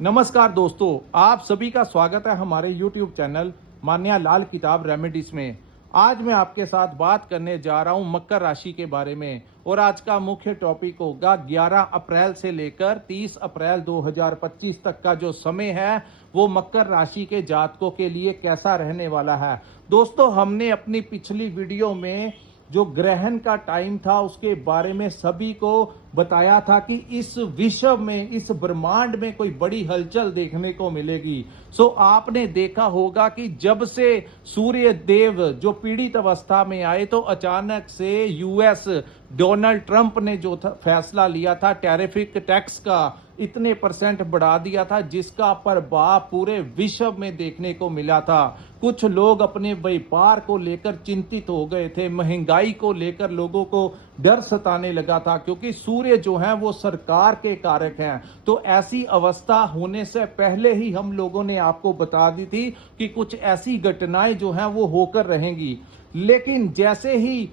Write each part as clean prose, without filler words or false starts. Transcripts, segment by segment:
नमस्कार दोस्तों, आप सभी का स्वागत है हमारे YouTube चैनल मान्या लाल किताब रेमेडीज में। आज मैं आपके साथ बात करने जा रहा हूं मकर राशि के बारे में और आज का मुख्य टॉपिक होगा 11 अप्रैल से लेकर 30 अप्रैल 2025 तक का जो समय है वो मकर राशि के जातकों के लिए कैसा रहने वाला है। दोस्तों, हमने अपनी पिछली वीडियो में जो ग्रहण का टाइम था उसके बारे में सभी को बताया था कि इस विश्व में, इस ब्रह्मांड में कोई बड़ी हलचल देखने को मिलेगी। सो आपने देखा होगा कि जब से सूर्य देव जो पीड़ित अवस्था में आए तो अचानक से यूएस डोनाल्ड ट्रंप ने जो फैसला लिया था टैरिफिक टैक्स का इतने % बढ़ा दिया था, जिसका प्रभाव पूरे विश्व में देखने को मिला था। कुछ लोग अपने व्यापार को लेकर चिंतित हो गए थे, महंगाई को लेकर लोगों को डर सताने लगा था, क्योंकि सूर्य जो है वो सरकार के कारक हैं। तो ऐसी अवस्था होने से पहले ही हम लोगों ने आपको बता दी थी कि कुछ ऐसी घटनाएं जो हैं वो होकर रहेंगी। लेकिन जैसे ही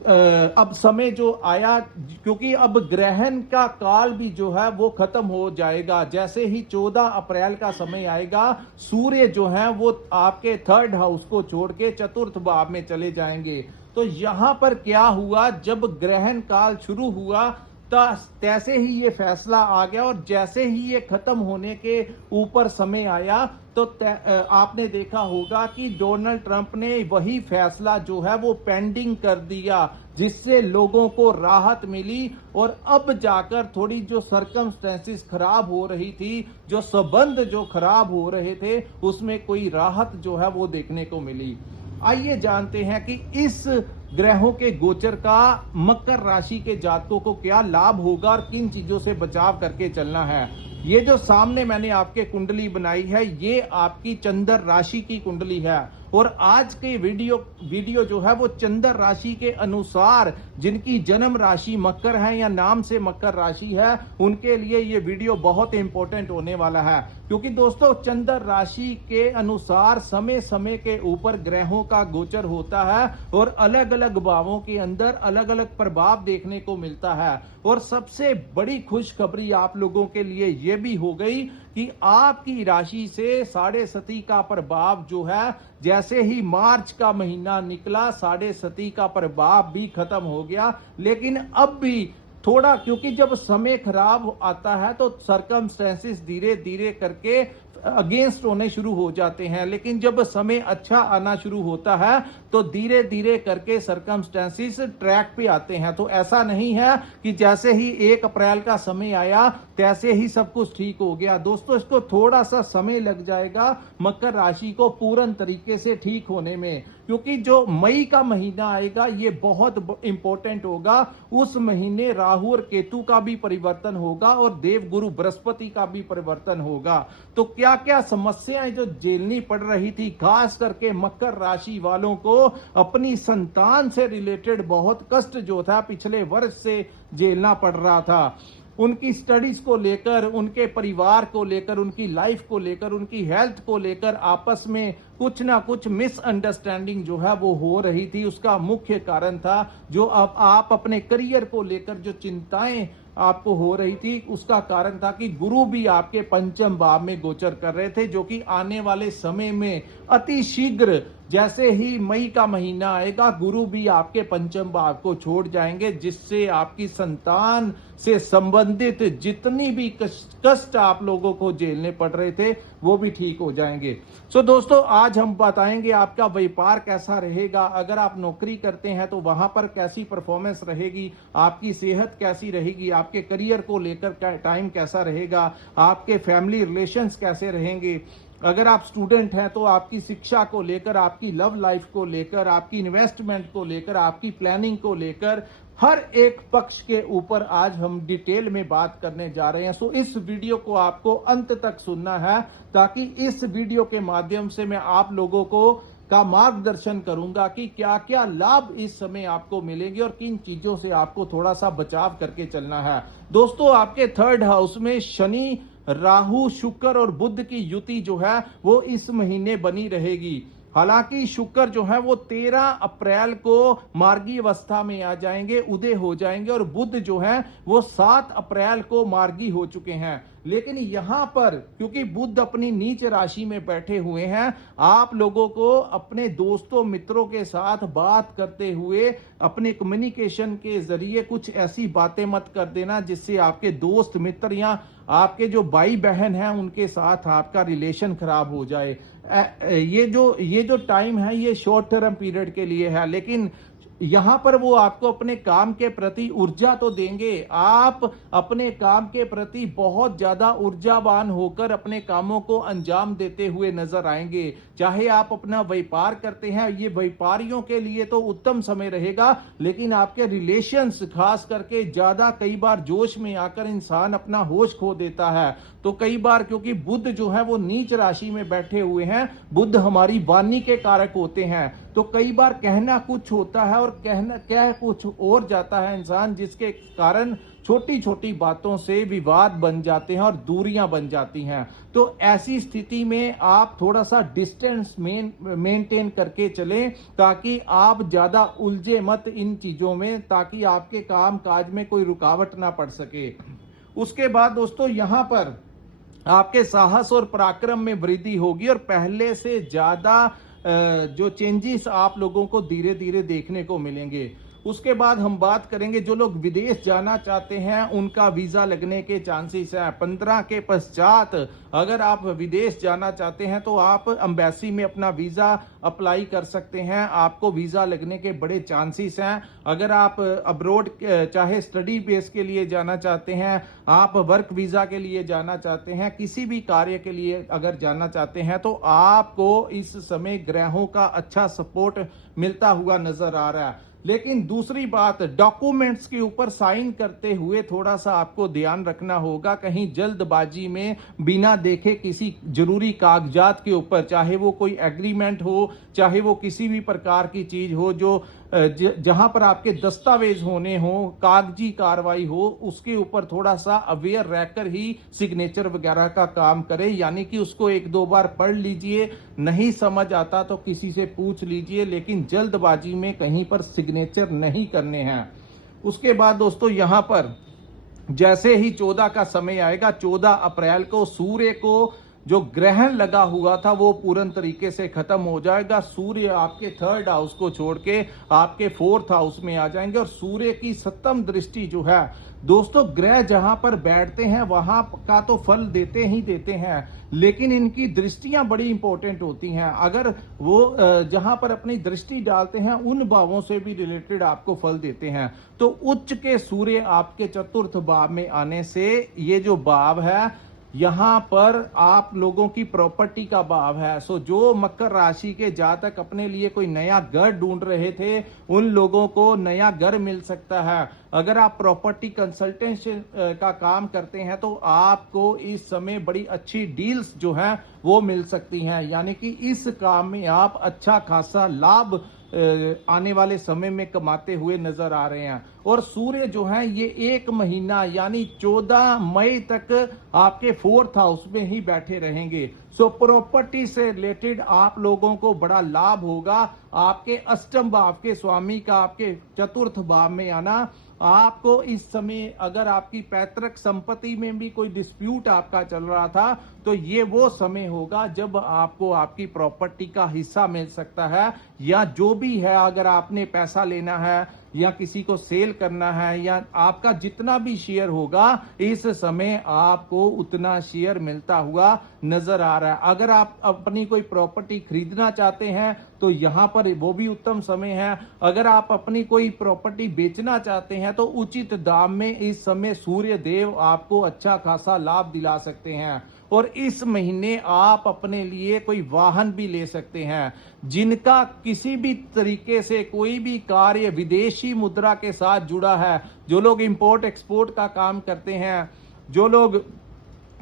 अब समय जो आया, क्योंकि अब ग्रहण का काल भी जो है वो खत्म हो जाएगा। जैसे ही 14 अप्रैल का समय आएगा, सूर्य जो है वो आपके 3rd हाउस को छोड़ के 4th भाव में चले जाएंगे। तो यहां पर क्या हुआ, जब ग्रहण काल शुरू हुआ तैसे ही ये फैसला आ गया और जैसे ही ये खत्म होने के ऊपर समय आया तो आपने देखा होगा कि डोनाल्ड ट्रंप ने वही फैसला जो है वो पेंडिंग कर दिया, जिससे लोगों को राहत मिली। और अब जाकर थोड़ी जो सर्कमस्टेंसेस खराब हो रही थी, जो संबंध जो खराब हो रहे थे, उसमें कोई राहत जो है वो देखने को मिली। आइए जानते हैं कि इस ग्रहों के गोचर का मकर राशि के जातकों को क्या लाभ होगा और किन चीजों से बचाव करके चलना है। ये जो सामने मैंने आपके कुंडली बनाई है, ये आपकी चंद्र राशि की कुंडली है और आज के वीडियो जो है वो चंद्र राशि के अनुसार जिनकी जन्म राशि मकर है या नाम से मकर राशि है, उनके लिए ये वीडियो बहुत इंपॉर्टेंट होने वाला है। क्योंकि दोस्तों, चंद्र राशि के अनुसार समय समय के ऊपर ग्रहों का गोचर होता है और अलग अलग भावों के अंदर अलग अलग प्रभाव देखने को मिलता है। और सबसे बड़ी खुशखबरी आप लोगों के लिए यह भी हो गई कि आपकी राशि से 7.5 का प्रभाव जो है, जैसे ही मार्च का महीना निकला 7.5 का प्रभाव भी खत्म हो गया। लेकिन अब भी थोड़ा, क्योंकि जब समय खराब आता है तो सर्कमस्टेंसेस धीरे धीरे करके अगेंस्ट होने शुरू हो जाते हैं, लेकिन जब समय अच्छा आना शुरू होता है तो धीरे धीरे करके सर्कमस्टेंसेस ट्रैक पे आते हैं। तो ऐसा नहीं है कि जैसे ही 1 अप्रैल का समय आया तैसे ही सब कुछ ठीक हो गया। दोस्तों, इसको थोड़ा सा समय लग जाएगा मकर राशि को पूर्ण तरीके से ठीक होने में, क्योंकि जो मई का महीना आएगा ये बहुत इंपॉर्टेंट होगा। उस महीने राहु और केतु का भी परिवर्तन होगा और देवगुरु बृहस्पति का भी परिवर्तन होगा। तो क्या क्या समस्याएं जो झेलनी पड़ रही थी, खास करके मकर राशि वालों को अपनी संतान से रिलेटेड बहुत कष्ट जो था पिछले वर्ष से झेलना पड़ रहा था, उनकी स्टडीज को लेकर, उनके परिवार को लेकर, उनकी लाइफ को लेकर, उनकी हेल्थ को लेकर आपस में कुछ ना कुछ मिसअंडरस्टैंडिंग जो है वो हो रही थी। उसका मुख्य कारण था जो अब आप अपने करियर को लेकर जो चिंताएं आपको हो रही थी, उसका कारण था कि गुरु भी आपके 5म भाव में गोचर कर रहे थे, जो कि आने वाले समय में अति शीघ्र जैसे ही मई का महीना आएगा गुरु भी आपके 5म भाव को छोड़ जाएंगे, जिससे आपकी संतान से संबंधित जितनी भी कष्ट आप लोगों को झेलने पड़ रहे थे वो भी ठीक हो जाएंगे। सो दोस्तों, आज हम बताएंगे आपका व्यापार कैसा रहेगा, अगर आप नौकरी करते हैं तो वहां पर कैसी परफॉर्मेंस रहेगी, आपकी सेहत कैसी रहेगी, आपके करियर को लेकर टाइम कैसा रहेगा, आपके फैमिली रिलेशंस कैसे रहेंगे, अगर आप स्टूडेंट हैं तो आपकी शिक्षा को लेकर, आपकी लव लाइफ को लेकर, आपकी इन्वेस्टमेंट को लेकर, आपकी प्लानिंग को लेकर, हर एक पक्ष के ऊपर आज हम डिटेल में बात करने जा रहे हैं। सो इस वीडियो को आपको अंत तक सुनना है, ताकि इस वीडियो के माध्यम से मैं आप लोगों को का मार्गदर्शन करूंगा कि क्या क्या लाभ इस समय आपको मिलेंगे और किन चीजों से आपको थोड़ा सा बचाव करके चलना है। दोस्तों, आपके 3rd हाउस में शनि, राहु, शुक्र और बुध की युति जो है वो इस महीने बनी रहेगी। हालांकि शुक्र जो है वो 13 अप्रैल को मार्गी अवस्था में आ जाएंगे, उदय हो जाएंगे, और बुध जो है वो 7 अप्रैल को मार्गी हो चुके हैं। लेकिन यहां पर क्योंकि बुध अपनी नीच राशि में बैठे हुए हैं, आप लोगों को अपने दोस्तों मित्रों के साथ बात करते हुए अपने कम्युनिकेशन के जरिए कुछ ऐसी बातें मत कर देना जिससे आपके दोस्त मित्र या आपके जो भाई बहन हैं उनके साथ आपका रिलेशन खराब हो जाए। ये जो टाइम है ये शॉर्ट टर्म पीरियड के लिए है, लेकिन यहां पर वो आपको अपने काम के प्रति ऊर्जा तो देंगे। आप अपने काम के प्रति बहुत ज्यादा ऊर्जावान होकर अपने कामों को अंजाम देते हुए नजर आएंगे। चाहे आप अपना व्यापार करते हैं, ये व्यापारियों के लिए तो उत्तम समय रहेगा, लेकिन आपके रिलेशंस खास करके ज्यादा कई बार जोश में आकर इंसान अपना होश खो देता है। तो कई बार क्योंकि बुध जो है वो नीच राशि में बैठे हुए हैं, बुध हमारी वाणी के कारक होते हैं, तो कई बार कहना कुछ होता है और कह कुछ और जाता है इंसान, जिसके कारण छोटी छोटी बातों से विवाद बन जाते हैं और दूरियां बन जाती हैं। तो ऐसी स्थिति में आप थोड़ा सा डिस्टेंस मेंटेन करके चलें ताकि आप ज्यादा उलझे मत इन चीजों में, ताकि आपके काम काज में कोई रुकावट ना पड़ सके। उसके बाद दोस्तों यहां पर आपके साहस और पराक्रम में वृद्धि होगी और पहले से ज्यादा जो चेंजेस आप लोगों को धीरे धीरे देखने को मिलेंगे। उसके बाद हम बात करेंगे जो लोग विदेश जाना चाहते हैं उनका वीजा लगने के चांसेस हैं। 15 के पश्चात अगर आप विदेश जाना चाहते हैं तो आप एम्बेसी में अपना वीजा अप्लाई कर सकते हैं, आपको वीजा लगने के बड़े चांसेस हैं। अगर आप अब्रोड चाहे स्टडी बेस के लिए जाना चाहते हैं, आप वर्क वीजा के लिए जाना चाहते हैं, किसी भी कार्य के लिए अगर जाना चाहते हैं तो आपको इस समय ग्रहों का अच्छा सपोर्ट मिलता हुआ नजर आ रहा है। लेकिन दूसरी बात, डॉक्यूमेंट्स के ऊपर साइन करते हुए थोड़ा सा आपको ध्यान रखना होगा। कहीं जल्दबाजी में बिना देखे किसी जरूरी कागजात के ऊपर, चाहे वो कोई एग्रीमेंट हो, चाहे वो किसी भी प्रकार की चीज हो जो जहां पर आपके दस्तावेज होने हो, कागजी कार्रवाई हो, उसके ऊपर थोड़ा सा अवेयर रहकर ही सिग्नेचर वगैरह का काम करें। यानी कि उसको 1-2 बार पढ़ लीजिए, नहीं समझ आता तो किसी से पूछ लीजिए, लेकिन जल्दबाजी में कहीं पर सिग्नेचर नहीं करने हैं। उसके बाद दोस्तों यहां पर जैसे ही 14 का समय आएगा, 14 अप्रैल को सूर्य को जो ग्रहण लगा हुआ था वो पूर्ण तरीके से खत्म हो जाएगा। सूर्य आपके 3rd हाउस को छोड़ के आपके 4th हाउस में आ जाएंगे और सूर्य की 7वीं दृष्टि जो है दोस्तों, ग्रह जहां पर बैठते हैं वहां का तो फल देते ही देते हैं, लेकिन इनकी दृष्टियां बड़ी इंपॉर्टेंट होती हैं। अगर वो जहां पर अपनी दृष्टि डालते हैं उन भावों से भी रिलेटेड आपको फल देते हैं। तो उच्च के सूर्य आपके 4th भाव में आने से ये जो भाव है यहां पर आप लोगों की प्रॉपर्टी का भाव है। सो जो मकर राशि के जातक अपने लिए कोई नया घर ढूंढ रहे थे उन लोगों को नया घर मिल सकता है। अगर आप प्रॉपर्टी कंसल्टेशन का काम करते हैं तो आपको इस समय बड़ी अच्छी डील्स जो हैं वो मिल सकती हैं। यानी कि इस काम में आप अच्छा खासा लाभ आने वाले समय में कमाते हुए नजर आ रहे हैं। और सूर्य जो है ये 1 महीना यानी 14 मई तक आपके 4th हाउस में ही बैठे रहेंगे। सो प्रॉपर्टी से रिलेटेड आप लोगों को बड़ा लाभ होगा। आपके अष्टम भाव के स्वामी का आपके 4th भाव में आना, आपको इस समय अगर आपकी पैतृक संपत्ति में भी कोई डिस्प्यूट आपका चल रहा था तो ये वो समय होगा जब आपको आपकी प्रॉपर्टी का हिस्सा मिल सकता है। या जो भी है, अगर आपने पैसा लेना है या किसी को सेल करना है या आपका जितना भी शेयर होगा इस समय आपको उतना शेयर मिलता हुआ नजर आ रहा है। अगर आप अपनी कोई प्रॉपर्टी खरीदना चाहते हैं तो यहां पर वो भी उत्तम समय है। अगर आप अपनी कोई प्रॉपर्टी बेचना चाहते हैं तो उचित दाम में इस समय सूर्य देव आपको अच्छा खासा लाभ दिला सकते हैं। और इस महीने आप अपने लिए कोई वाहन भी ले सकते हैं। जिनका किसी भी तरीके से कोई भी कार्य विदेशी मुद्रा के साथ जुड़ा है, जो लोग इंपोर्ट एक्सपोर्ट का काम करते हैं, जो लोग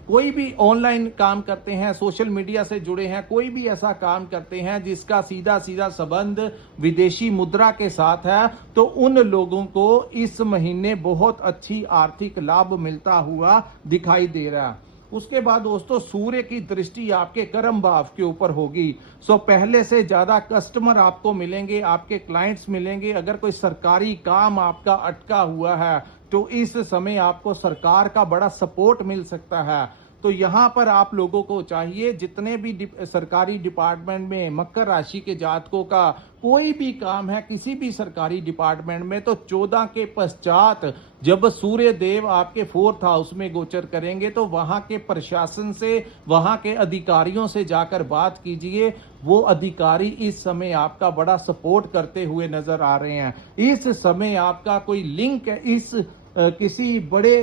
कोई भी ऑनलाइन काम करते हैं, सोशल मीडिया से जुड़े हैं, कोई भी ऐसा काम करते हैं जिसका सीधा सीधा संबंध विदेशी मुद्रा के साथ है, तो उन लोगों को इस महीने बहुत अच्छी आर्थिक लाभ मिलता हुआ दिखाई दे रहा है। उसके बाद दोस्तों सूर्य की दृष्टि आपके कर्म भाव के ऊपर होगी। सो पहले से ज्यादा कस्टमर आपको मिलेंगे, आपके क्लाइंट्स मिलेंगे। अगर कोई सरकारी काम आपका अटका हुआ है तो इस समय आपको सरकार का बड़ा सपोर्ट मिल सकता है। तो यहां पर आप लोगों को चाहिए, जितने भी सरकारी डिपार्टमेंट में मकर राशि के जातकों का कोई भी काम है किसी भी सरकारी डिपार्टमेंट में, तो 14 के पश्चात जब सूर्य देव आपके 4th हाउस में गोचर करेंगे तो वहां के प्रशासन से, वहां के अधिकारियों से जाकर बात कीजिए। वो अधिकारी इस समय आपका बड़ा सपोर्ट करते हुए नजर आ रहे हैं। इस समय आपका कोई लिंक इस किसी बड़े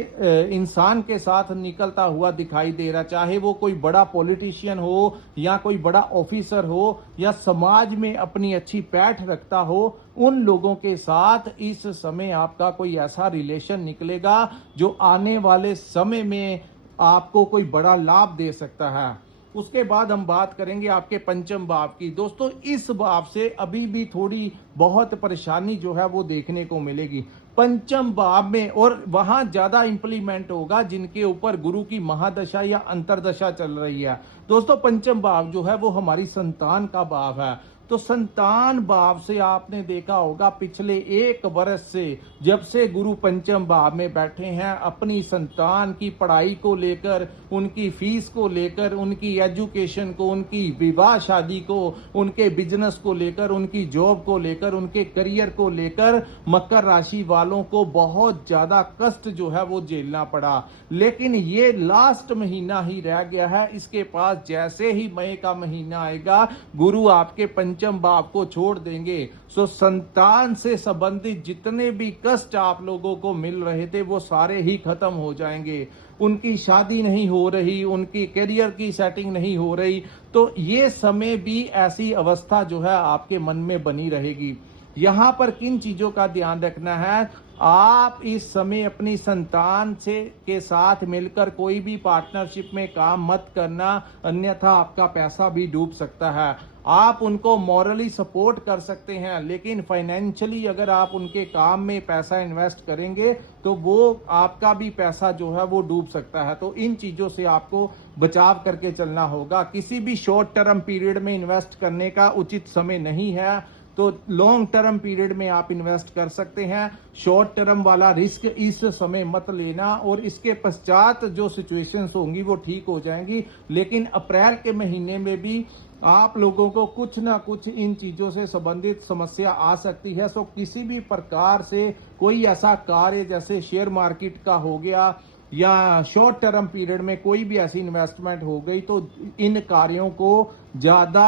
इंसान के साथ निकलता हुआ दिखाई दे रहा, चाहे वो कोई बड़ा पॉलिटिशियन हो या कोई बड़ा ऑफिसर हो या समाज में अपनी अच्छी पैठ रखता हो। उन लोगों के साथ इस समय आपका कोई ऐसा रिलेशन निकलेगा जो आने वाले समय में आपको कोई बड़ा लाभ दे सकता है। उसके बाद हम बात करेंगे आपके पंचम भाव की। दोस्तों इस भाव से अभी भी थोड़ी बहुत परेशानी जो है वो देखने को मिलेगी पंचम भाव में, और वहां ज्यादा इंप्लीमेंट होगा जिनके ऊपर गुरु की महादशा या अंतरदशा चल रही है। दोस्तों पंचम भाव जो है वो हमारी संतान का भाव है। तो संतान भाव से आपने देखा होगा पिछले 1 वर्ष से जब से गुरु पंचम भाव में बैठे हैं, अपनी संतान की पढ़ाई को लेकर, उनकी फीस को लेकर, उनकी एजुकेशन को, उनकी विवाह शादी को, उनके बिजनेस को लेकर, उनकी जॉब को लेकर, उनके करियर को लेकर मकर राशि वालों को बहुत ज्यादा कष्ट जो है वो झेलना पड़ा। लेकिन ये लास्ट महीना ही रह गया है, इसके पास जैसे ही मई का महीना आएगा गुरु आपके पंचम भाव को छोड़ देंगे। सो संतान से संबंधित जितने भी कष्ट आप लोगों को मिल रहे थे वो सारे ही खत्म हो जाएंगे। उनकी शादी नहीं हो रही, उनकी करियर की सेटिंग नहीं हो रही, तो ये समय भी ऐसी अवस्था जो है आपके मन में बनी रहेगी। यहां पर किन चीजों का ध्यान रखना है, आप इस समय अपनी संतान से के साथ मिलकर कोई भी पार्टनरशिप में काम मत करना, अन्यथा आपका पैसा भी डूब सकता है। आप उनको मॉरली सपोर्ट कर सकते हैं, लेकिन फाइनेंशियली अगर आप उनके काम में पैसा इन्वेस्ट करेंगे तो वो आपका भी पैसा जो है वो डूब सकता है। तो इन चीजों से आपको बचाव करके चलना होगा। किसी भी शॉर्ट टर्म पीरियड में इन्वेस्ट करने का उचित समय नहीं है, तो लॉन्ग टर्म पीरियड में आप इन्वेस्ट कर सकते हैं। शॉर्ट टर्म वाला रिस्क इस समय मत लेना, और इसके पश्चात जो सिचुएशंस होंगी वो ठीक हो जाएंगी। लेकिन अप्रैल के महीने में भी आप लोगों को कुछ ना कुछ इन चीजों से संबंधित समस्या आ सकती है। सो किसी भी प्रकार से कोई ऐसा कार्य जैसे शेयर मार्केट का हो गया या शॉर्ट टर्म पीरियड में कोई भी ऐसी इन्वेस्टमेंट हो गई, तो इन कार्यों को ज्यादा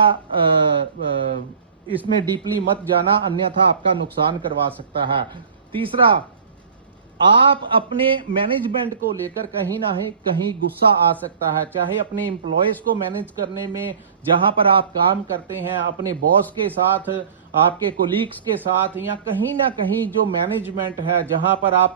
इसमें डीपली मत जाना, अन्यथा आपका नुकसान करवा सकता है। तीसरा, आप अपने मैनेजमेंट को लेकर कहीं ना कहीं गुस्सा आ सकता है, चाहे अपने एम्प्लॉयज को मैनेज करने में जहां पर आप काम करते हैं, अपने बॉस के साथ, आपके कोलीग्स के साथ, या कहीं ना कहीं जो मैनेजमेंट है जहां पर आप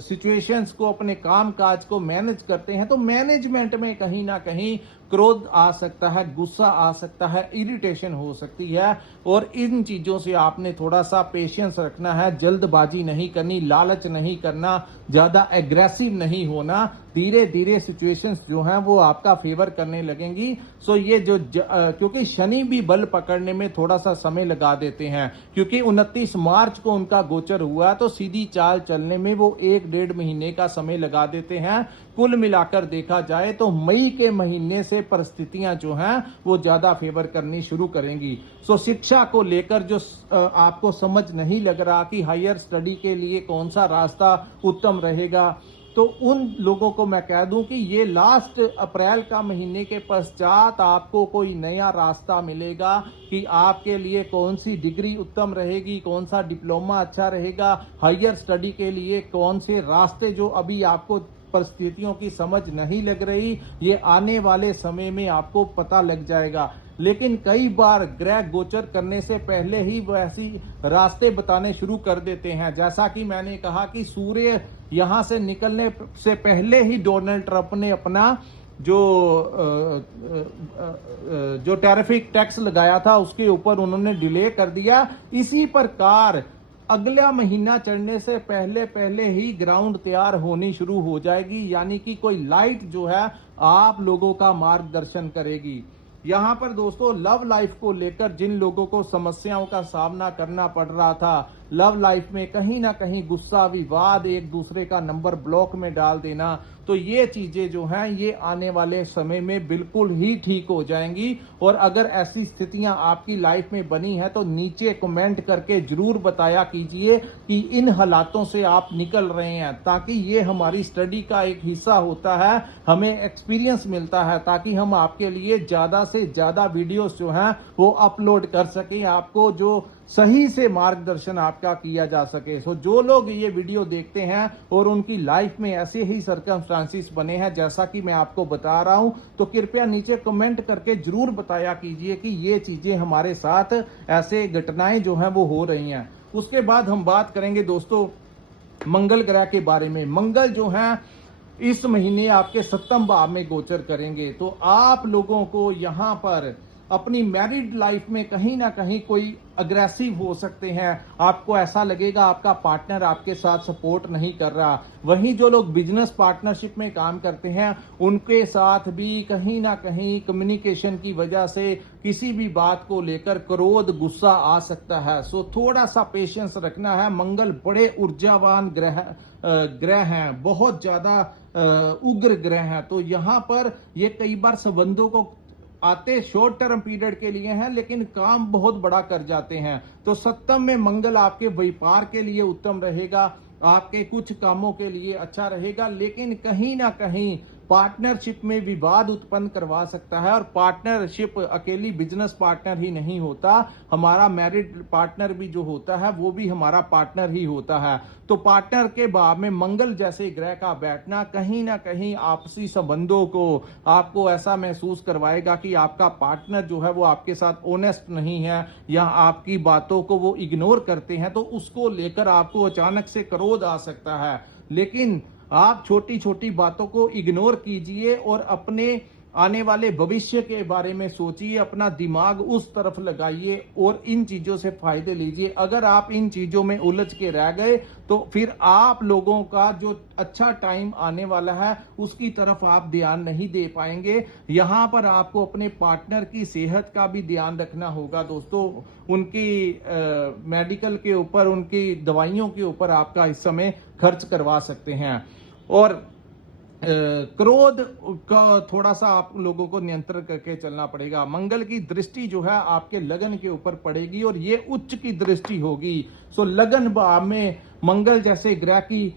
सिचुएशंस को, अपने काम काज को मैनेज करते हैं, तो मैनेजमेंट में कहीं ना कहीं क्रोध आ सकता है, गुस्सा आ सकता है, इरिटेशन हो सकती है। और इन चीजों से आपने थोड़ा सा पेशेंस रखना है, जल्दबाजी नहीं करनी, लालच नहीं करना, ज्यादा एग्रेसिव नहीं होना। धीरे धीरे सिचुएशंस जो हैं वो आपका फेवर करने लगेंगी। सो ये जो क्योंकि शनि भी बल पकड़ने में थोड़ा सा समय लगा देते हैं, क्योंकि 29 मार्च को उनका गोचर हुआ, तो सीधी चाल चलने में वो 1-1.5 महीने का समय लगा देते हैं। कुल मिलाकर देखा जाए तो मई के महीने से परिस्थितियां जो हैं वो ज्यादा फेवर करनी शुरू करेंगी। सो शिक्षा को लेकर जो आपको समझ नहीं लग रहा कि हायर स्टडी के लिए कौन सा रास्ता उत्तम रहेगा, तो उन लोगों को मैं कह दूं कि ये लास्ट अप्रैल का महीने के पश्चात आपको कोई नया रास्ता मिलेगा कि आपके लिए कौन सी डिग्री उत्तम रहेगी, कौन सा डिप्लोमा अच्छा रहेगा, हायर स्टडी के लिए कौन से रास्ते जो अभी आपको परिस्थितियों की समझ नहीं लग रही, ये आने वाले समय में आपको पता लग जाएगा। लेकिन कई बार ग्रह गोचर करने से पहले ही वो ऐसी रास्ते बताने शुरू कर देते हैं। जैसा कि मैंने कहा कि सूर्य यहां से निकलने से पहले ही डोनाल्ड ट्रंप ने अपना जो टैरिफिक टैक्स लगाया था उसके ऊपर उन्होंने डिले कर दिया। इसी प्रकार अगला महीना चढ़ने से पहले पहले ही ग्राउंड तैयार होनी शुरू हो जाएगी, यानी कि कोई लाइट जो है आप लोगों का मार्गदर्शन करेगी। यहाँ पर दोस्तों लव लाइफ को लेकर जिन लोगों को समस्याओं का सामना करना पड़ रहा था, लव लाइफ में कहीं ना कहीं गुस्सा, विवाद, एक दूसरे का नंबर ब्लॉक में डाल देना, तो ये चीजें जो हैं ये आने वाले समय में बिल्कुल ही ठीक हो जाएंगी। और अगर ऐसी स्थितियां आपकी लाइफ में बनी है तो नीचे कमेंट करके जरूर बताया कीजिए कि इन हालातों से आप निकल रहे हैं, ताकि ये हमारी स्टडी का एक हिस्सा होता है, हमें एक्सपीरियंस मिलता है, ताकि हम आपके लिए ज्यादा से ज्यादा वीडियोस जो हैं वो अपलोड कर सकें, आपको जो सही से मार्गदर्शन आपका किया जा सके। सो जो लोग ये वीडियो देखते हैं और उनकी लाइफ में ऐसे ही सर्कमस्टांसिस बने हैं जैसा कि मैं आपको बता रहा हूं, तो कृपया नीचे कमेंट करके जरूर बताया कीजिए कि ये चीजें हमारे साथ, ऐसे घटनाएं जो हैं वो हो रही हैं। उसके बाद हम बात करेंगे दोस्तों मंगल ग्रह के बारे में। मंगल जो है इस महीने आपके 7वें भाव में गोचर करेंगे, तो आप लोगों को यहाँ पर अपनी मैरिड लाइफ में कहीं ना कहीं कोई अग्रेसिव हो सकते हैं। आपको ऐसा लगेगा आपका पार्टनर आपके साथ सपोर्ट नहीं कर रहा। वहीं जो लोग बिजनेस पार्टनरशिप में काम करते हैं उनके साथ भी कहीं ना कहीं कम्युनिकेशन की वजह से किसी भी बात को लेकर क्रोध, गुस्सा आ सकता है। सो थोड़ा सा पेशेंस रखना है। मंगल बड़े ऊर्जावान ग्रह हैं, बहुत ज्यादा उग्र ग्रह हैं, तो यहाँ पर ये कई बार संबंधों को आते शॉर्ट टर्म पीरियड के लिए हैं, लेकिन काम बहुत बड़ा कर जाते हैं। तो 7वें में मंगल आपके व्यापार के लिए उत्तम रहेगा, आपके कुछ कामों के लिए अच्छा रहेगा, लेकिन कहीं ना कहीं पार्टनरशिप में विवाद उत्पन्न करवा सकता है। और पार्टनरशिप अकेली बिजनेस पार्टनर ही नहीं होता, हमारा मैरिड पार्टनर भी जो होता है वो भी हमारा पार्टनर ही होता है। तो पार्टनर के भाव में मंगल जैसे ग्रह का बैठना कहीं ना कहीं आपसी संबंधों को आपको ऐसा महसूस करवाएगा कि आपका पार्टनर जो है वो आपके साथ ऑनेस्ट नहीं है, या आपकी बातों को वो इग्नोर करते हैं, तो उसको लेकर आपको अचानक से क्रोध आ सकता है। लेकिन आप छोटी छोटी बातों को इग्नोर कीजिए और अपने आने वाले भविष्य के बारे में सोचिए, अपना दिमाग उस तरफ लगाइए और इन चीजों से फायदे लीजिए। अगर आप इन चीजों में उलझ के रह गए तो फिर आप लोगों का जो अच्छा टाइम आने वाला है उसकी तरफ आप ध्यान नहीं दे पाएंगे। यहाँ पर आपको अपने पार्टनर की सेहत का भी ध्यान रखना होगा दोस्तों। उनकी मेडिकल के ऊपर, उनकी दवाइयों के ऊपर आपका इस समय खर्च करवा सकते हैं। और क्रोध का थोड़ा सा आप लोगों को नियंत्रण करके चलना पड़ेगा। मंगल की दृष्टि जो है आपके लगन के ऊपर पड़ेगी और ये उच्च की दृष्टि होगी। सो लगन भाव में मंगल जैसे ग्रह की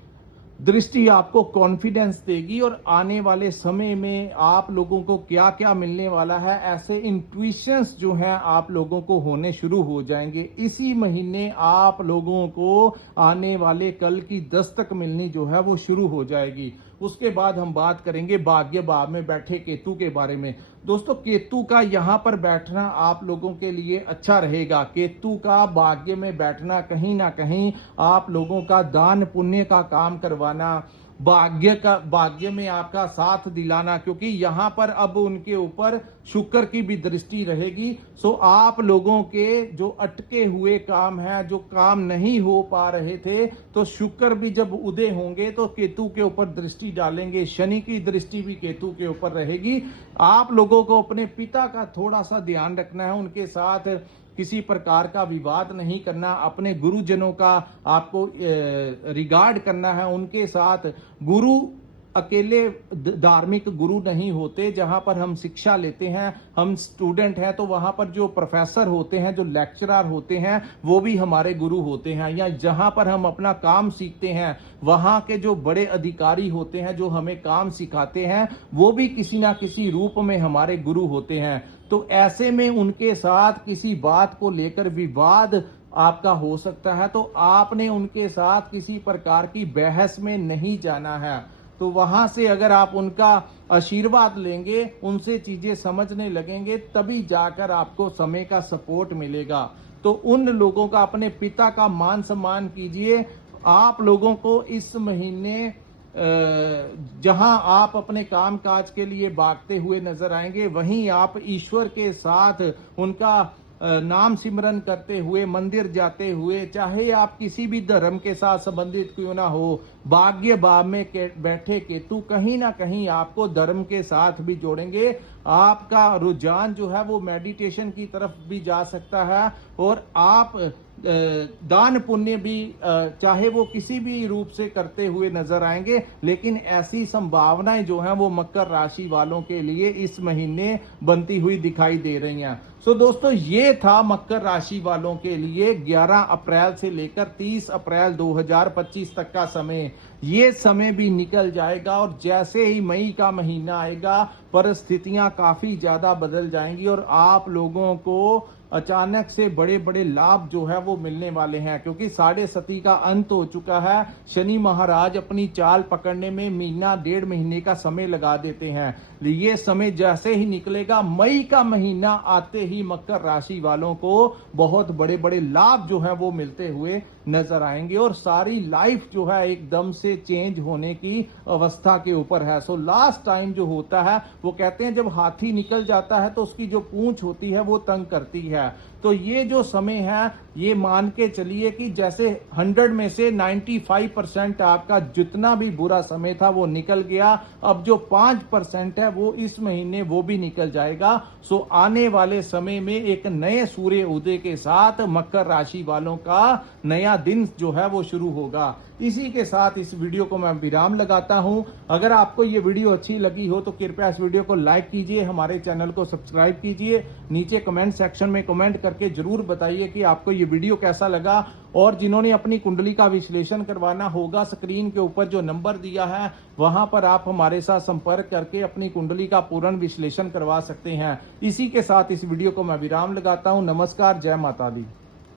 दृष्टि आपको कॉन्फिडेंस देगी और आने वाले समय में आप लोगों को क्या क्या मिलने वाला है, ऐसे इंट्यूशंस जो हैं आप लोगों को होने शुरू हो जाएंगे। इसी महीने आप लोगों को आने वाले कल की दस्तक मिलनी जो है वो शुरू हो जाएगी। उसके बाद हम बात करेंगे भाग्य भाव में बैठे केतु के बारे में। दोस्तों केतु का यहाँ पर बैठना आप लोगों के लिए अच्छा रहेगा। केतु का भाग्य में बैठना कहीं ना कहीं आप लोगों का दान पुण्य का काम करवाना, भाग्य में आपका साथ दिलाना, क्योंकि यहाँ पर अब उनके ऊपर शुक्र की भी दृष्टि रहेगी। सो आप लोगों के जो अटके हुए काम हैं, जो काम नहीं हो पा रहे थे, तो शुक्र भी जब उदय होंगे तो केतु के ऊपर दृष्टि डालेंगे। शनि की दृष्टि भी केतु के ऊपर रहेगी। आप लोगों को अपने पिता का थोड़ा सा ध्यान रखना है, उनके साथ किसी प्रकार का विवाद नहीं करना, अपने गुरुजनों का आपको रिगार्ड करना है। उनके साथ गुरु अकेले धार्मिक गुरु नहीं होते। जहां पर हम शिक्षा लेते हैं, हम स्टूडेंट हैं, तो वहां पर जो प्रोफेसर होते हैं, जो लेक्चरर होते हैं, वो भी हमारे गुरु होते हैं। या जहां पर हम अपना काम सीखते हैं, वहां के जो बड़े अधिकारी होते हैं जो हमें काम सिखाते हैं, वो भी किसी ना किसी रूप में हमारे गुरु होते हैं। तो ऐसे में उनके साथ किसी बात को लेकर विवाद आपका हो सकता है, तो आपने उनके साथ किसी प्रकार की बहस में नहीं जाना है। तो वहां से अगर आप उनका आशीर्वाद लेंगे, उनसे चीजें समझने लगेंगे, तभी जाकर आपको समय का सपोर्ट मिलेगा। तो उन लोगों का, अपने पिता का मान सम्मान कीजिए। आप लोगों को इस महीने जहां आप अपने कामकाज के लिए भागते हुए नजर आएंगे, वहीं आप ईश्वर के साथ उनका नाम सिमरन करते हुए, मंदिर जाते हुए, चाहे आप किसी भी धर्म के साथ संबंधित क्यों ना हो, भाग्य भाव में बैठे केतु कहीं ना कहीं आपको धर्म के साथ भी जोड़ेंगे। आपका रुझान जो है वो मेडिटेशन की तरफ भी जा सकता है और आप दान पुण्य भी चाहे वो किसी भी रूप से करते हुए नजर आएंगे। लेकिन ऐसी संभावनाएं जो हैं वो मकर राशि वालों के लिए इस महीने बनती हुई दिखाई दे रही हैं। सो दोस्तों, ये था मकर राशि वालों के लिए 11 अप्रैल से लेकर 30 अप्रैल 2025 तक का समय। ये समय भी निकल जाएगा और जैसे ही मई का महीना आएगा परिस्थितियां काफी ज्यादा बदल जाएंगी और आप लोगों को अचानक से बड़े बड़े लाभ जो है वो मिलने वाले हैं, क्योंकि 7.5 का अंत हो चुका है। शनि महाराज अपनी चाल पकड़ने में महीना 1.5 महीने का समय लगा देते हैं। ये समय जैसे ही निकलेगा, मई का महीना आते ही मकर राशि वालों को बहुत बड़े बड़े लाभ जो है वो मिलते हुए नजर आएंगे और सारी लाइफ जो है एकदम से चेंज होने की अवस्था के ऊपर है। सो लास्ट टाइम जो होता है वो कहते हैं जब हाथी निकल जाता है तो उसकी जो पूंछ होती है वो तंग करती है। तो ये जो समय है, ये मान के चलिए कि जैसे 100 में से 95% आपका जितना भी बुरा समय था वो निकल गया। अब जो 5% है वो इस महीने वो भी निकल जाएगा। सो आने वाले समय में एक नए सूर्य उदय के साथ मकर राशि वालों का नया दिन जो है वो शुरू होगा। इसी के साथ इस वीडियो को मैं विराम लगाता हूं। अगर आपको ये वीडियो अच्छी लगी हो तो कृपया इस वीडियो को लाइक कीजिए, हमारे चैनल को सब्सक्राइब कीजिए, नीचे कमेंट सेक्शन में कमेंट करके जरूर बताइए कि आपको ये वीडियो कैसा लगा। और जिन्होंने अपनी कुंडली का विश्लेषण करवाना होगा, स्क्रीन के ऊपर जो नंबर दिया है वहां पर आप हमारे साथ संपर्क करके अपनी कुंडली का पूर्ण विश्लेषण करवा सकते हैं। इसी के साथ इस वीडियो को मैं विराम लगाता हूं। नमस्कार, जय माता दी।